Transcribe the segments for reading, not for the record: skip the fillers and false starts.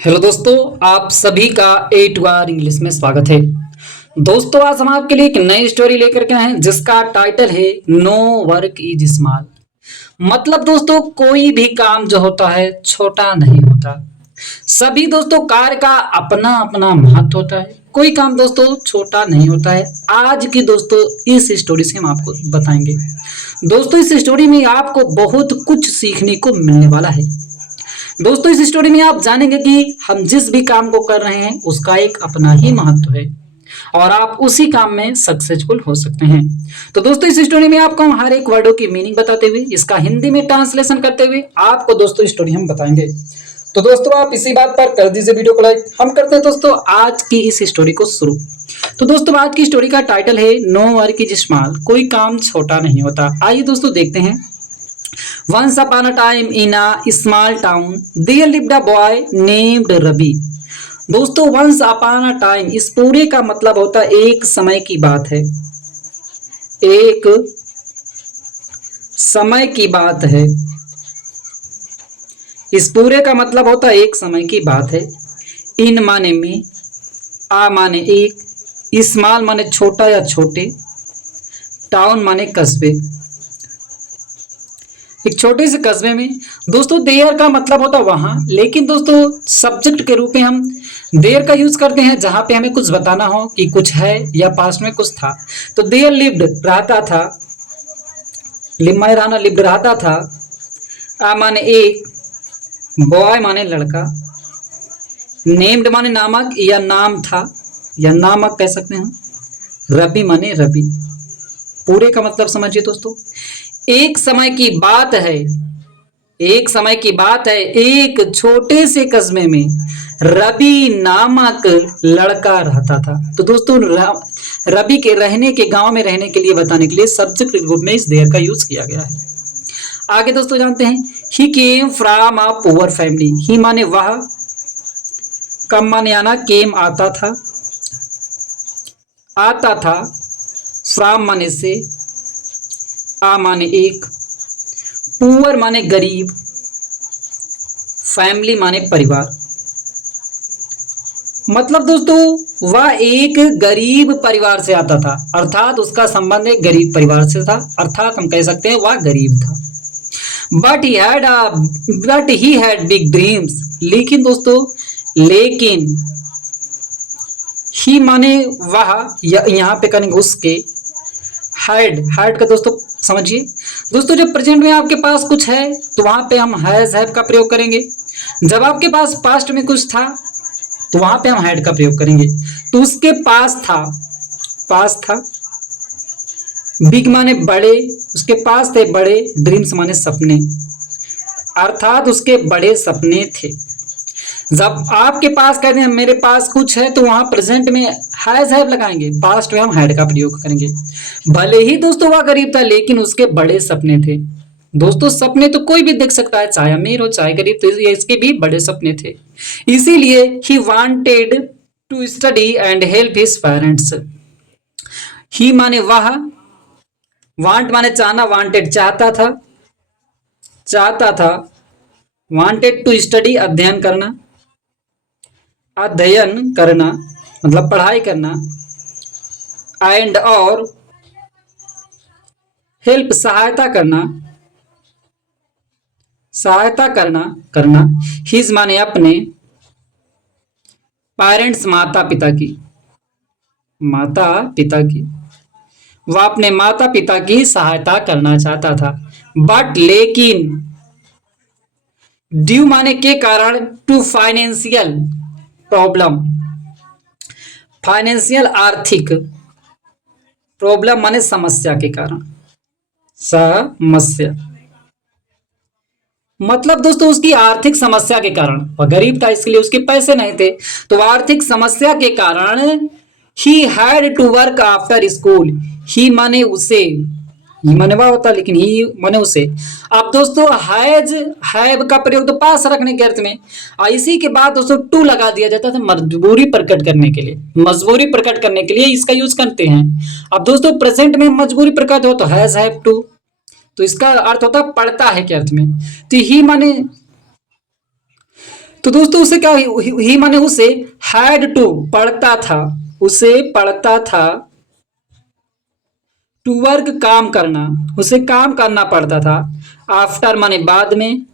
Hello दोस्तों, आप सभी का ए टू आर इंग्लिश में स्वागत है। दोस्तों, आज हम आपके लिए एक नई स्टोरी लेकर के आए हैं जिसका टाइटल है नो वर्क इज स्मॉल। मतलब दोस्तों, कोई भी काम जो होता है छोटा नहीं होता। सभी दोस्तों कार्य का अपना अपना महत्व होता है। कोई काम दोस्तों छोटा नहीं होता है। आज की दोस्तों इस स्टोरी से हम आपको बताएंगे। दोस्तों, इस स्टोरी में आपको बहुत कुछ सीखने को मिलने वाला है। दोस्तों, इस स्टोरी में आप जानेंगे कि हम जिस भी काम को कर रहे हैं उसका एक अपना ही महत्व है और आप उसी काम में सक्सेसफुल हो सकते हैं। तो दोस्तों, इस स्टोरी में आपको हम हर एक वर्डों की मीनिंग बताते हुए इसका हिंदी में ट्रांसलेशन करते हुए आपको दोस्तों स्टोरी हम बताएंगे। तो दोस्तों, आप इसी बात पर कर दीजिए वीडियो को लाइक। हम करते हैं दोस्तों आज की इस स्टोरी को शुरू। तो दोस्तों, आज की स्टोरी का टाइटल है नो वर्क इज स्मॉल। कोई काम छोटा नहीं होता। आइए दोस्तों देखते हैं। Once upon a time in a small town, there lived a boy named Ravi. दोस्तों, once upon a time इस पूरे का मतलब होता है एक समय की बात है। एक समय की बात है। इस पूरे का मतलब होता है एक समय की बात है। इन माने में, आ माने एक, स्मॉल माने छोटा या छोटे, टाउन माने कस्बे। एक छोटे से कस्बे में दोस्तों देयर का मतलब होता है वहां, लेकिन दोस्तों सब्जेक्ट के रूप में हम देयर का यूज करते हैं जहां पे हमें कुछ बताना हो कि कुछ है या पास्ट में कुछ था। तो देयर लिव्ड रहता था, लिव माने रहना, लिव्ड रहता था। आ माने एक, बॉय माने लड़का, नेम्ड माने नामक या नाम था या नामक कह सकते हैं, रवि माने रवि। पूरे का मतलब समझिए दोस्तों। एक समय की बात है, एक समय की बात है, एक छोटे से कस्बे में रवि नामक लड़का रहता था। तो दोस्तों रवि के रहने के, गांव में रहने के लिए बताने के लिए सब्जेक्ट के रूप में इस देयर का यूज किया गया है। आगे दोस्तों जानते हैं। He came from a poor family. He माने वह, कम माने आना, केम आता था, आता था, फ्रॉम माने से, आ माने एक, पुअर माने गरीब, फैमिली माने परिवार। मतलब दोस्तों वह एक गरीब परिवार से आता था, अर्थात उसका संबंध एक गरीब परिवार से था, अर्थात हम कह सकते हैं वह गरीब था। But he had big dreams. लेकिन दोस्तों, लेकिन ही माने वह, यहाँ पे करेंगे उसके, हैड का दोस्तों समझिए। दोस्तों जब प्रेजेंट में आपके पास कुछ है तो वहां पे हम हैव का प्रयोग करेंगे। जब आपके पास पास्ट में कुछ था तो वहां पे हम हैड का प्रयोग करेंगे। तो उसके पास था, पास था, बिग माने बड़े, उसके पास थे बड़े, ड्रीम्स माने सपने, अर्थात उसके बड़े सपने थे। जब आपके पास कहते हैं मेरे पास कुछ है तो वहां प्रेजेंट में हैव लगाएंगे, पास्ट में हम हैड का प्रयोग करेंगे। भले ही दोस्तों वह गरीब था लेकिन उसके बड़े सपने थे। दोस्तों सपने तो कोई भी देख सकता है, चाहे अमीर हो चाहे गरीब, तो ये इसके भी बड़े सपने थे। इसीलिए he wanted to study and help his parents. He माने वह, वांट माने चाहना, वांटेड चाहता था, चाहता था, वांटेड टू स्टडी अध्ययन करना, अध्ययन करना मतलब पढ़ाई करना, एंड और हेल्प सहायता करना, सहायता करना, करना, हिज माने अपने, पेरेंट्स माता पिता की, माता पिता की, वह अपने माता पिता की सहायता करना चाहता था। बट लेकिन, ड्यू माने के कारण, टू फाइनेंशियल प्रॉब्लम, फाइनेंशियल आर्थिक, प्रॉब्लम माने समस्या के कारण, समस्या मतलब दोस्तों उसकी आर्थिक समस्या के कारण, वह गरीब था इसलिए उसके पैसे नहीं थे, तो आर्थिक समस्या के कारण he had to work after school. He माने उसे, ही माने वह होता लेकिन ही माने उसे। अब दोस्तों हैज, हैव का प्रयोग तो पास रखने के अर्थ में, इसी के बाद दोस्तों टू लगा दिया जाता था मजबूरी प्रकट करने के लिए, मजबूरी प्रकट करने के लिए इसका यूज करते हैं। अब दोस्तों प्रेजेंट में मजबूरी प्रकट हो तो हैज, हैव टू, तो इसका अर्थ होता है पढ़ता है के अर्थ में। तो ही माने, तो दोस्तों उसे क्या, ही माने उसे, हैड टू पढ़ता था, उसे पढ़ता था, टू वर्क काम करना, उसे काम करना पड़ता था, आफ्टर माने बाद में,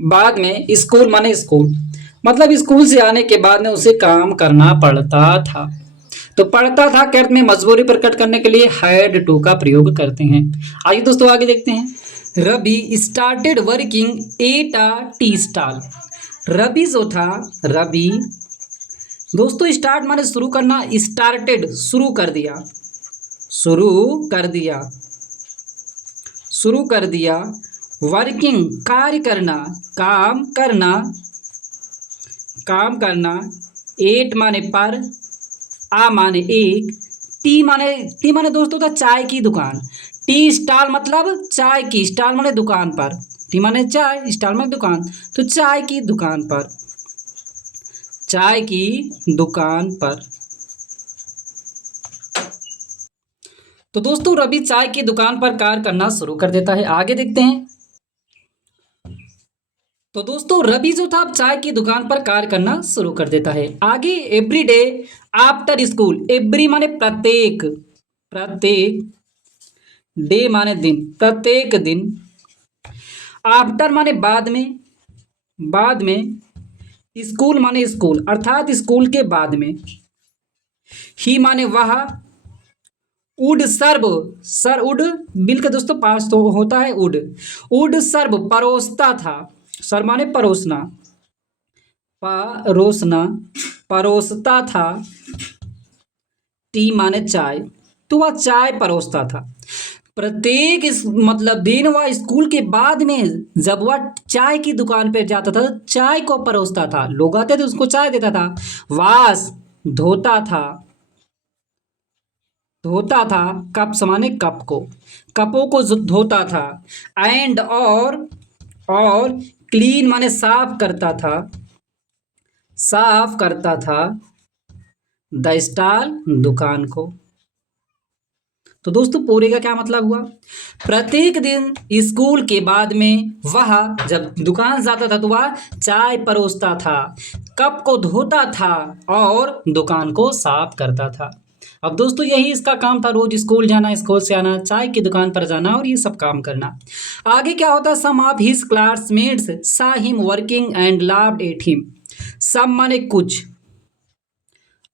बाद में, स्कूल माने स्कूल, मतलब स्कूल से आने के बाद में उसे काम करना पड़ता था। तो पढ़ता था के अर्थ में मजबूरी प्रकट करने के लिए हैड टू का प्रयोग करते हैं। आइए दोस्तों आगे देखते हैं। Ravi started working at a tea stall. Ravi जो था, रवि दोस्तों स्टार्ट माने शुरू करना, स्टार्टेड शुरू कर दिया, शुरू कर दिया, शुरू कर दिया, वर्किंग कार्य करना, काम करना, काम करना, एट माने पर, आ माने एक, टी माने दोस्तों था चाय की दुकान, टी स्टॉल मतलब चाय की, स्टॉल माने दुकान पर, टी माने चाय, स्टॉल माने दुकान, तो चाय की दुकान पर, चाय की दुकान पर। तो दोस्तों रवि चाय की दुकान पर कार्य करना शुरू कर देता है। आगे देखते हैं। तो दोस्तों रवि जो था अब चाय की दुकान पर कार्य करना शुरू कर देता है। आगे every day after school, every माने प्रत्येक, प्रत्येक, डे माने दिन, प्रत्येक दिन, आफ्टर माने बाद में, बाद में, स्कूल माने स्कूल अर्थात स्कूल के बाद में, ही माने वह, would serve, sir would bill का दोस्तों पास तो होता है वुड, वुड सर्व परोसता था, सर माने परोसना, परोसना, परोसता था, टी माने चाय, तो वह चाय परोसता था। प्रत्येक मतलब दिन वह स्कूल के बाद में जब वह चाय की दुकान पे जाता था चाय को परोसता था, लोग आते थे उसको चाय देता था। वास धोता था, धोता था, कप समाने कप को, कपों को धोता था, एंड और क्लीन माने साफ करता था, साफ करता था, द स्टॉल दुकान को। तो दोस्तों पूरे का क्या मतलब हुआ, प्रत्येक दिन स्कूल के बाद में वह जब दुकान जाता था तो वह चाय परोसता था, कप को धोता था और दुकान को साफ करता था। अब दोस्तों यही इसका काम था, रोज स्कूल जाना, स्कूल से आना, चाय की दुकान पर जाना और ये सब काम करना। आगे क्या होता, some of his classmates saw him working and laughed at him. Some माने कुछ,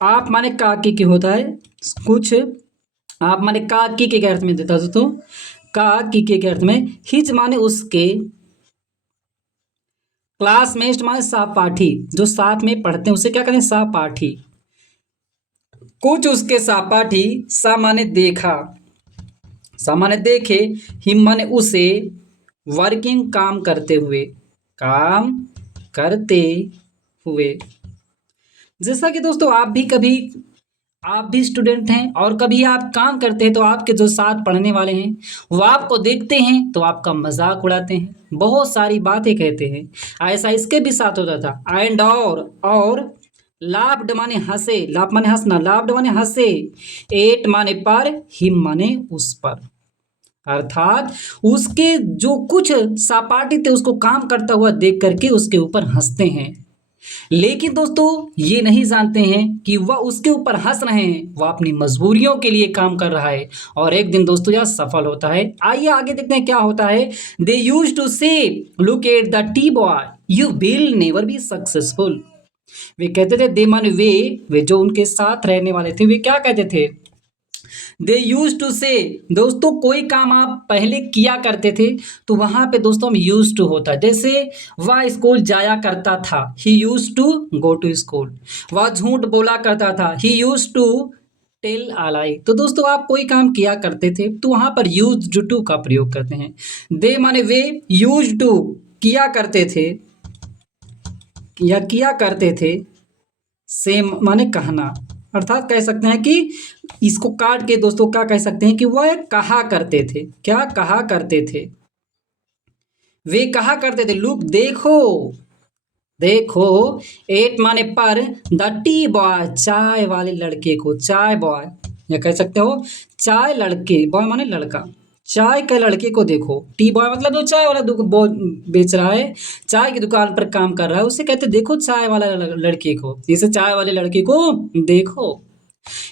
आप माने काकी की होता है, कुछ आप माने काकी के अर्थ में देता दोस्तों, काकी के अर्थ में, हिज माने उसके, क्लासमेट माने सहपाठी, जो साथ में पढ़ते हैं उसे क्या करें, सहपाठी, कुछ उसके सहपाठी, सा माने देखा, सा माने देखे, हिम माने उसे, वर्किंग काम करते हुए, काम करते हुए। जैसा कि दोस्तों आप भी कभी, आप भी स्टूडेंट हैं और कभी आप काम करते हैं तो आपके जो साथ पढ़ने वाले हैं वो आपको देखते हैं तो आपका मजाक उड़ाते हैं, बहुत सारी बातें कहते हैं। ऐसा इसके भी साथ होता था। एंड और लाफ्ड माने हंसे, लाफ माने हंसना, लाफ्ड माने हंसे, एट माने पर, हिम माने उस पर, अर्थात उसके जो कुछ सहपाठी थे उसको काम करता हुआ देख करके उसके ऊपर हंसते हैं। लेकिन दोस्तों ये नहीं जानते हैं कि वह उसके ऊपर हंस रहे हैं, वह अपनी मजबूरियों के लिए काम कर रहा है और एक दिन दोस्तों यह सफल होता है। आइए आगे देखते हैं क्या होता है। They used to say look at the tea boy you will never be successful. वे कहते थे, दे माने वे जो उनके साथ रहने वाले थे वे क्या कहते थे, दे यूज टू से, दोस्तों कोई काम आप पहले किया करते थे तो वहां पे दोस्तों हम यूज टू होता है। जैसे वह स्कूल जाया करता था, he used to go to school. वह झूठ बोला करता था, he used to tell a lie. तो दोस्तों आप कोई काम किया करते थे तो वहां पर यूज टू का प्रयोग करते हैं। दे माने वे, यूज टू किया करते थे या किया करते थे, सेम माने कहना, अर्थात कह सकते हैं कि इसको काट के दोस्तों क्या कह सकते हैं कि वह कहा करते थे, क्या कहा करते थे, वे कहा करते थे, लुक देखो, देखो, एट माने पर, द टी बॉय चाय वाले लड़के को, चाय बॉय या कह सकते हो चाय लड़के, बॉय माने लड़का, चाय के लड़के को देखो। टी बॉय मतलब जो चाय वाला बेच रहा है, चाय की दुकान पर काम कर रहा है, उसे कहते देखो चाय वाला लड़के को, इसे चाय वाले लड़के को देखो।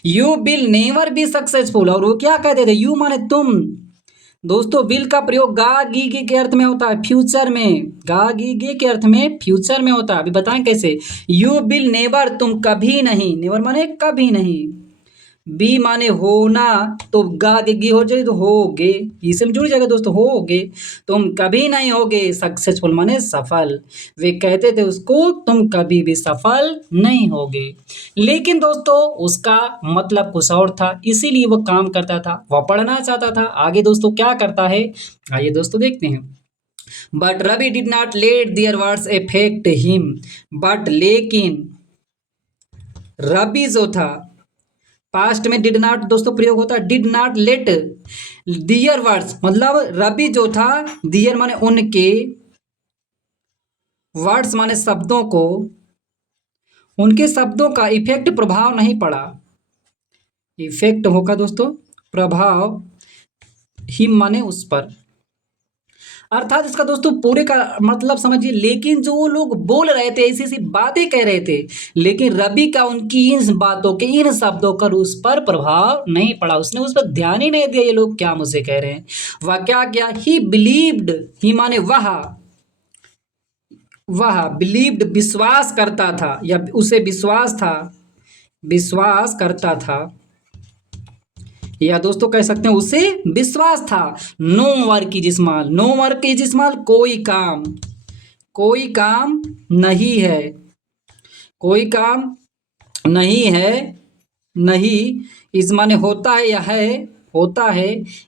You will never be successful, और वो क्या कहते थे, यू माने तुम। दोस्तों विल का प्रयोग गा गी गे के अर्थ में होता है, फ्यूचर में। गा गी गे के अर्थ में फ्यूचर में होता है। अभी बताएं कैसे। यू विल नेवर, तुम कभी नहीं, नेवर माने कभी नहीं। बी माने होना, तो गा के गी हो जाए तो होगे, इसे में जुड़ जाएगा दोस्तों, होगे। तुम कभी नहीं होगे सक्सेसफुल माने सफल। वे कहते थे उसको तुम कभी भी सफल नहीं होगे, लेकिन दोस्तों उसका मतलब कुछ और था, इसीलिए वो काम करता था, वह पढ़ना चाहता था। आगे दोस्तों क्या करता है, आइए दोस्तों देखते हैं। But Ravi did not let their words affect him, but लेकिन रवि जो था, पास्ट में डिड नॉट दोस्तों प्रयोग होता है, did not let their words, मतलब रवि जो था, दियर माने उनके, वर्ड्स माने शब्दों को, उनके शब्दों का इफेक्ट प्रभाव नहीं पड़ा। इफेक्ट होगा दोस्तों प्रभाव, हिम माने उस पर, अर्थात इसका दोस्तों पूरे का मतलब समझिए। लेकिन जो वो लोग बोल रहे थे, ऐसी ऐसी बातें कह रहे थे, लेकिन रवि का उनकी इन बातों के, इन शब्दों का उस पर प्रभाव नहीं पड़ा, उसने उस पर ध्यान ही नहीं दिया, ये लोग क्या मुझसे कह रहे हैं। वह क्या किया, ही बिलीव्ड, ही माने वह बिलीव्ड विश्वास करता था, या उसे विश्वास था, विश्वास करता था, या दोस्तों कह सकते हैं उसे विश्वास था। No work is small, no work is small, कोई काम, कोई काम नहीं है, कोई काम नहीं है, नहीं, इस माने होता है या है, होता है,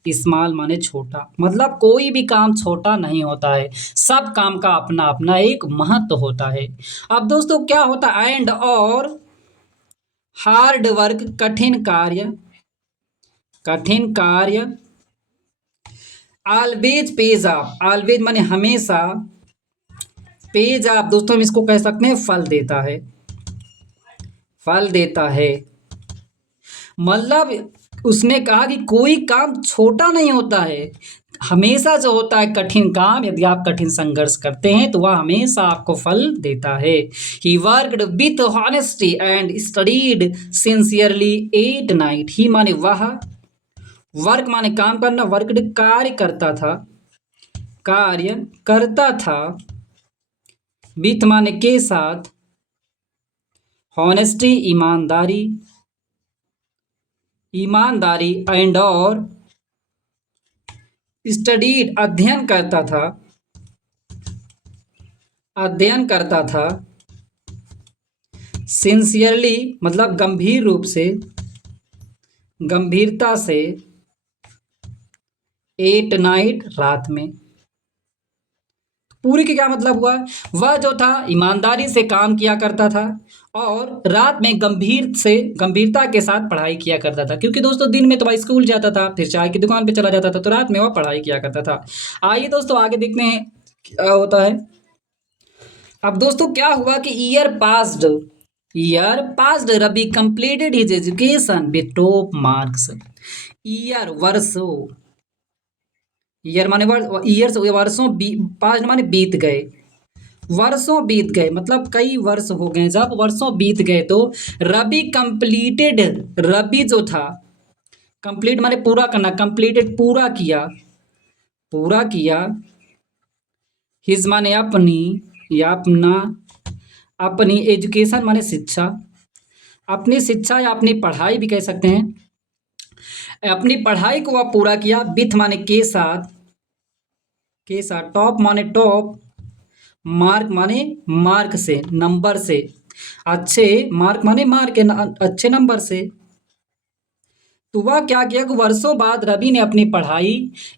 स्मॉल माने छोटा, मतलब कोई भी काम छोटा नहीं होता है, सब काम का अपना अपना एक महत्व होता है। अब दोस्तों क्या होता है, एंड और हार्ड वर्क, कठिन कार्य, कठिन कार्य, ऑलवेज पेज ऑफ, ऑलवेज माने हमेशा, पेज ऑफ दोस्तों हम इसको कह सकते हैं फल देता है, फल देता है। मतलब उसने कहा कि कोई काम छोटा नहीं होता है, हमेशा जो होता है कठिन काम, यदि आप कठिन संघर्ष करते हैं तो वह हमेशा आपको फल देता है। He worked with honesty and studied sincerely at night, he माने वह, वर्क माने काम करना, वर्क कार्य करता था, कार्य करता था, विथ माने के साथ, हॉनेस्टी ईमानदारी, ईमानदारी, एंड और स्टडीड अध्ययन करता था, अध्ययन करता था, सिंसियरली मतलब गंभीर रूप से, गंभीरता से, एट नाइट रात में। पूरी के क्या मतलब हुआ, वह जो था ईमानदारी से काम किया करता था और रात में गंभीरता के साथ पढ़ाई किया करता था, क्योंकि दोस्तों दिन में तो वह स्कूल जाता था, फिर चाय की दुकान पे चला जाता था, तो रात में वह पढ़ाई किया करता था। आइए दोस्तों आगे देखते हैं क्या होता है। अब दोस्तों क्या हुआ कि year passed Ravi completed his education with top marks. Year वर्षों, ईयर माने ईयर्स, वर्षों, पास्ट माने बीत गए, वर्षों बीत गए, मतलब कई वर्ष हो गए, जब वर्षों बीत गए तो रवि कंप्लीटेड, रवि जो था, कंप्लीट माने पूरा करना, कंप्लीटेड पूरा किया, पूरा किया, हिज माने अपनी या अपना, अपनी एजुकेशन माने शिक्षा, अपनी शिक्षा या अपनी पढ़ाई भी कह सकते हैं, अपनी पढ़ाई को वह पूरा किया, विथ माने के साथ, के साथ, टॉप माने टॉप, मार्क माने मार्क से, नंबर से, अच्छे मार्क माने मार्क के अच्छे नंबर से। तो वह क्या किया कि वर्षों बाद रवि ने अपनी पढ़ाई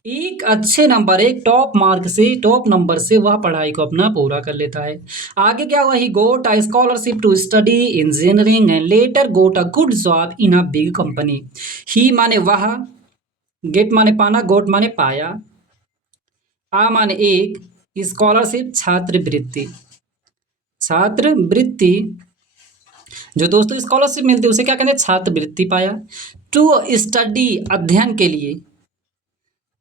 एक अच्छे नंबर, एक टॉप मार्क से, टॉप नंबर से वह पढ़ाई को अपना पूरा कर लेता है। आगे क्या हुआ, he got a scholarship to study engineering and later got a good job in a big company. He माने वह, गेट माने पाना, गोट माने पाया, आ माने एक, स्कॉलरशिप छात्रवृत्ति, छात्रवृत्ति, जो दोस्तों स्कॉलरशिप मिलती है उसे क्या कहते हैं, छात्रवृत्ति पाया। टू स्टडी अध्ययन के लिए,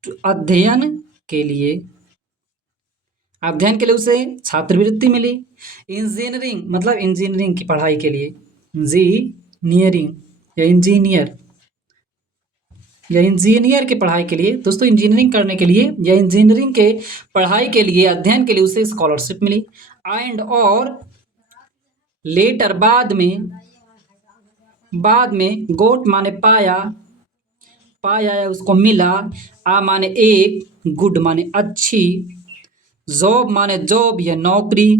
अध्ययन के लिए उसे छात्रवृत्ति मिली। इंजीनियरिंग मतलब इंजीनियरिंग की पढ़ाई के लिए, इंजीनियरिंग या इंजीनियर की पढ़ाई के लिए, दोस्तों इंजीनियरिंग करने के लिए या इंजीनियरिंग के पढ़ाई के लिए, अध्ययन के लिए उसे स्कॉलरशिप मिली। एंड और लेटर बाद में गोट माने पाया या उसको मिला, आ माने एक, गुड माने अच्छी, जॉब माने जॉब या नौकरी,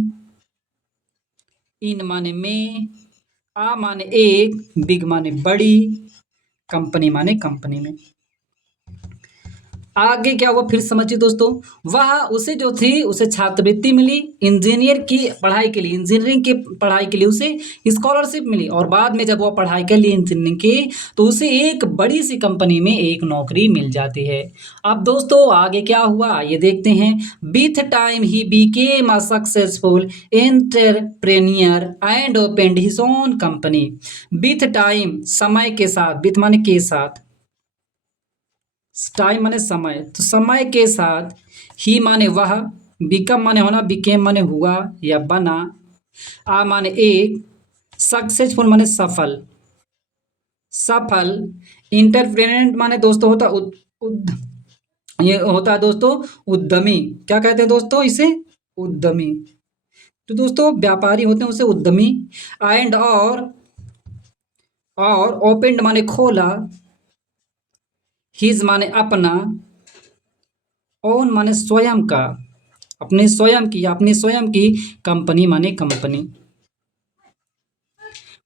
इन माने में, आ माने एक, बिग माने बड़ी, कंपनी माने कंपनी में। आगे क्या हुआ फिर समझिए दोस्तों। वह उसे जो थी उसे छात्रवृत्ति मिली, इंजीनियरिंग की पढ़ाई के लिए उसे स्कॉलरशिप मिली, और बाद में जब वह पढ़ाई कर ली इंजीनियरिंग की तो उसे एक बड़ी सी कंपनी में एक नौकरी मिल जाती है। अब दोस्तों आगे क्या हुआ ये देखते हैं। With time he became a successful entrepreneur and opened his own company. With time समय के साथ, विथ माने के साथ, टाइम माने समय, तो समय के साथ, ही माने वह, बिकम माने होना, बिकेम माने हुआ या बना, आ माने एक, सक्सेसफुल माने सफल, इंटरप्रेन्योर माने दोस्तों होता ये होता है दोस्तों उद्यमी। क्या कहते हैं दोस्तों इसे? उद्यमी। तो दोस्तों व्यापारी होते हैं उसे उद्यमी। एंड और ओपनड माने खोला, हिज माने अपना, ओन माने स्वयं का, अपनी स्वयं की, कंपनी माने कंपनी।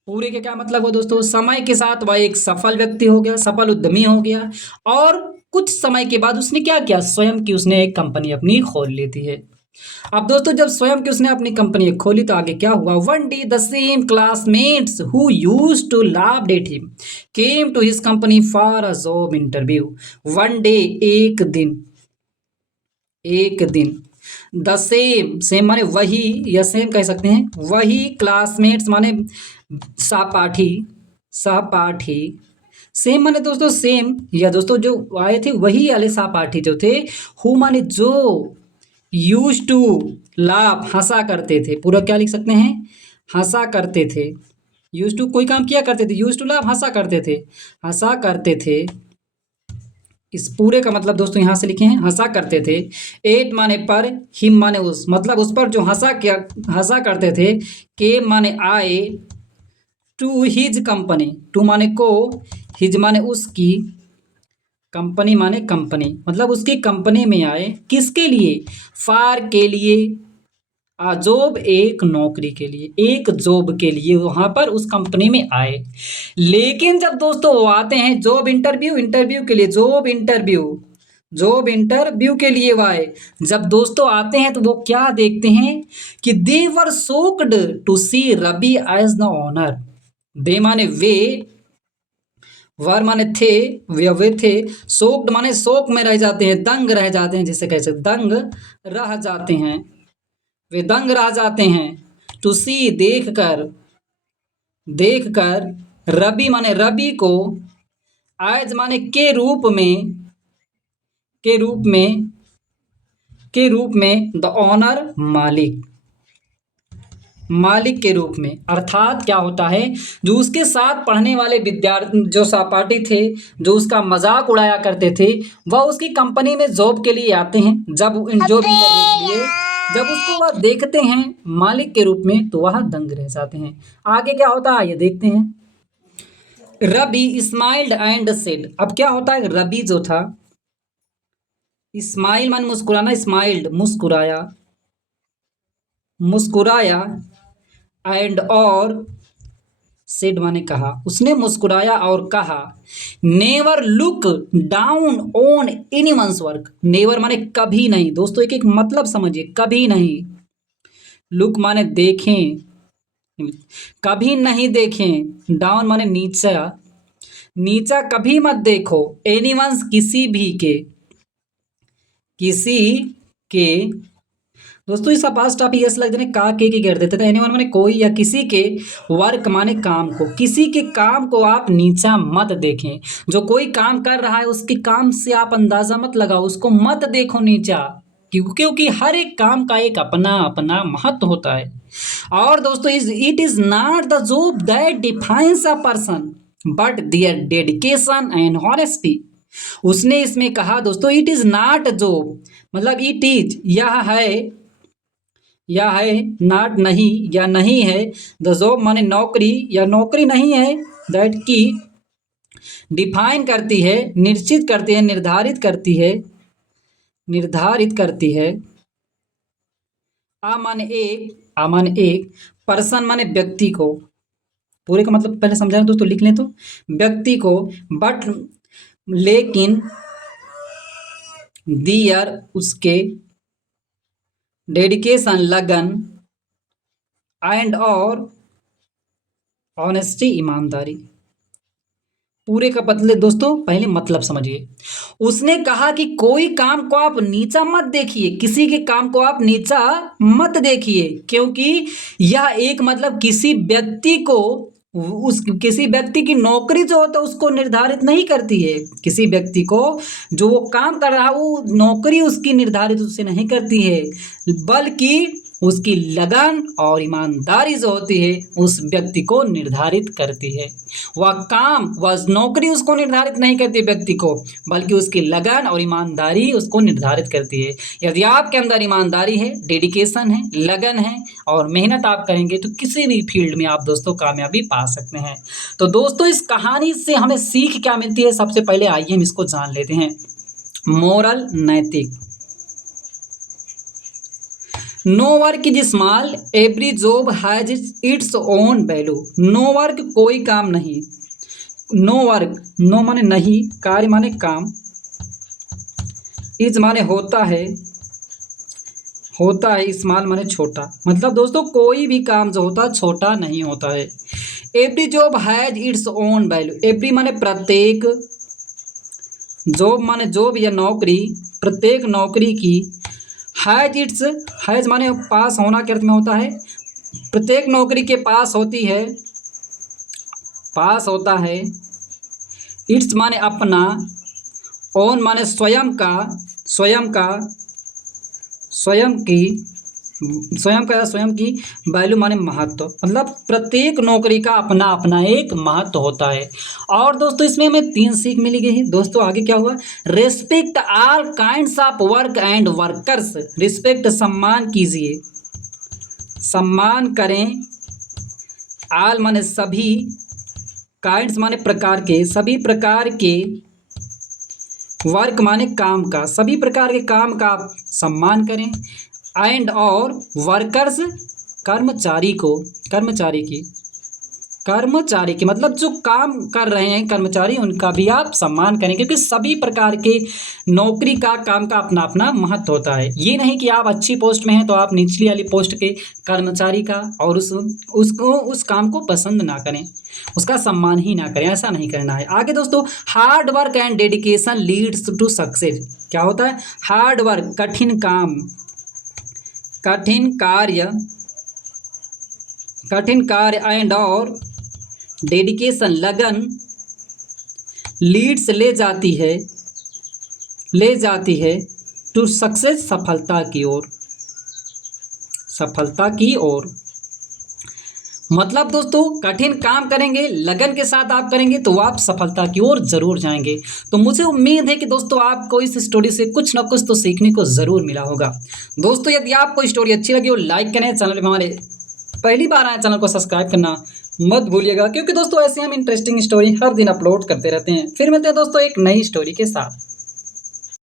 पूरे के क्या मतलब हो दोस्तों? समय के साथ वह एक सफल व्यक्ति हो गया, सफल उद्यमी हो गया, और कुछ समय के बाद उसने क्या किया, स्वयं की उसने एक कंपनी अपनी खोल लेती है। अब दोस्तों जब स्वयं की उसने अपनी कंपनी खोली तो आगे क्या हुआ। One day the same classmates who used to laugh at him came to his company for a job interview. One day एक दिन, द सेम माने वही, या सेम कह सकते हैं, वही, क्लासमेट्स माने सहपाठी, सेम माने दोस्तों सेम, या दोस्तों जो आए थे वही वाले सहपाठी जो थे, हु माने जो, यूज टू लाफ हंसा करते थे, पूरा क्या लिख सकते हैं, हंसा करते थे, यूज टू कोई काम किया करते थे, यूज टू लाफ हंसा करते थे। इस पूरे का मतलब दोस्तों यहाँ से लिखे हैं, हंसा करते थे। एट माने पर, हिम माने उस, मतलब उस पर जो हंसा करते थे। के माने आए, टू हिज कंपनी, टू माने को, हिज माने उसकी, कंपनी माने कंपनी, मतलब उसकी कंपनी में आए, किसके लिए, फार के लिए, जॉब एक नौकरी के लिए, एक जॉब के लिए वहां पर उस कंपनी में आए। लेकिन जब दोस्तों वो आते हैं जॉब इंटरव्यू के लिए, जॉब इंटरव्यू के लिए वो आए, जब दोस्तों आते हैं तो वो क्या देखते हैं कि they were shocked to see Ravi as the owner. They माने वे, वर माने थे, वे थे, शोक्ड माने शोक में रह जाते हैं, दंग रह जाते हैं, जिसे कह सकते दंग रह जाते हैं, वे दंग रह जाते हैं। टू सी देखकर, रवि माने रवि को, एज माने के रूप में द ऑनर मालिक के रूप में। अर्थात क्या होता है, जो उसके साथ पढ़ने वाले विद्यार्थी, जो सहपाठी थे, जो उसका मजाक उड़ाया करते थे, वह उसकी कंपनी में जॉब के लिए आते हैं। जब जॉब इंटरव्यू के लिए जब उसको वह देखते हैं मालिक के रूप में तो वह दंग रह जाते हैं। आगे क्या होता है ये देखते हैं। Ravi smiled and said. अब क्या होता है, रवि जो था, स्माइल मान मुस्कुराना, स्माइल्ड मुस्कुराया, एंड और सेड माने कहा, उसने मुस्कुराया और कहा, never look down on anyone's work. Never माने कभी नहीं, दोस्तों एक एक मतलब समझिए, कभी नहीं, लुक माने देखें, कभी नहीं देखें, डाउन माने नीचा कभी मत देखो, एनीवन्स किसी के दोस्तों इसका पास्ट आप यस लग जाने का के घेर देते थे। एनीवन माने कोई या किसी के, वर्क माने काम को, किसी के काम को आप नीचा मत देखें। जो कोई काम कर रहा है उसके काम से आप अंदाजा मत लगाओ, उसको मत देखो नीचा, क्योंकि हर एक काम का एक अपना अपना महत्व होता है। और दोस्तों it is not the job that defines a person but their dedication and honesty. उसने इसमें कहा दोस्तों इट इज नॉट जॉब, मतलब इट इज यह है, नॉट नहीं या नहीं है, द जॉब माने नौकरी या नौकरी नहीं है, दैट की डिफाइन करती है, निश्चित करती है, निर्धारित करती है। आ माने एक, पर्सन माने व्यक्ति को, पूरे का मतलब पहले समझा दोस्तों, लिख लें तो व्यक्ति को, बट लेकिन, दियर उसके, डेडिकेशन लगन, एंड और ऑनेस्टी ईमानदारी। पूरे का बदले दोस्तों पहले मतलब समझिए। उसने कहा कि कोई काम को आप नीचा मत देखिए, किसी के काम को आप नीचा मत देखिए, क्योंकि यह एक मतलब किसी व्यक्ति को, उस किसी व्यक्ति की नौकरी जो होता है उसको निर्धारित नहीं करती है। किसी व्यक्ति को जो वो काम कर रहा है वो नौकरी उसकी निर्धारित उससे नहीं करती है, बल्कि उसकी लगन और ईमानदारी जो होती है उस व्यक्ति को निर्धारित करती है। वह काम, वह नौकरी उसको निर्धारित नहीं करती व्यक्ति को, बल्कि उसकी लगन और ईमानदारी उसको निर्धारित करती है। यदि आपके अंदर ईमानदारी है, डेडिकेशन है, लगन है और मेहनत आप करेंगे तो किसी भी फील्ड में आप दोस्तों कामयाबी पा सकते हैं। तो दोस्तों इस कहानी से हमें सीख क्या मिलती है, सबसे पहले आइए हम इसको जान लेते हैं। मोरल, नैतिक। No work is small, every job has its own value. No work कोई काम नहीं, नो वर्क, नो माने नहीं, कार्य माने काम, इज माने होता है, स्मॉल माने छोटा, मतलब दोस्तों कोई भी काम जो होता है छोटा नहीं होता है। Every job has its own value, every माने प्रत्येक, जॉब माने जॉब या नौकरी, प्रत्येक नौकरी की, हैज इट्स, हैज माने पास होना के अर्थ में होता है, प्रत्येक नौकरी के पास होती है, पास होता है। इट्स माने अपना, ओन माने स्वयं का, स्वयं की, वैल्यू माने महत्व, मतलब प्रत्येक नौकरी का अपना अपना एक महत्व होता है। और दोस्तों इसमें हमें 3 सीख मिली गई है। दोस्तों आगे क्या हुआ, respect all kinds of work and workers, respect सम्मान कीजिए, सम्मान करें, ऑल माने सभी, काइंड्स माने प्रकार के, सभी प्रकार के, वर्क माने काम का, सभी प्रकार के काम का आप सम्मान करें, एंड और वर्कर्स, कर्मचारी की मतलब जो काम कर रहे हैं कर्मचारी, उनका भी आप सम्मान करें, क्योंकि सभी प्रकार के नौकरी का, काम का अपना अपना महत्व होता है। ये नहीं कि आप अच्छी पोस्ट में हैं तो आप निचली वाली पोस्ट के कर्मचारी का और उस काम को पसंद ना करें, उसका सम्मान ही ना करें, ऐसा नहीं करना है। आगे दोस्तों, hard work and dedication leads to success. क्या होता है, हार्ड वर्क, कठिन काम, कठिन कार्य एंड और डेडिकेशन, लगन, लीड्स ले जाती है टू सक्सेस, सफलता की ओर। मतलब दोस्तों कठिन काम करेंगे, लगन के साथ आप करेंगे तो आप सफलता की ओर जरूर जाएंगे। तो मुझे उम्मीद है कि दोस्तों आपको इस स्टोरी से कुछ ना कुछ तो सीखने को जरूर मिला होगा। दोस्तों यदि आपको स्टोरी अच्छी लगी हो लाइक करें, चैनल में हमारे पहली बार आए चैनल को सब्सक्राइब करना मत भूलिएगा, क्योंकि दोस्तों ऐसे हम इंटरेस्टिंग स्टोरी हर दिन अपलोड करते रहते हैं। फिर मिलते हैं दोस्तों एक नई स्टोरी के साथ।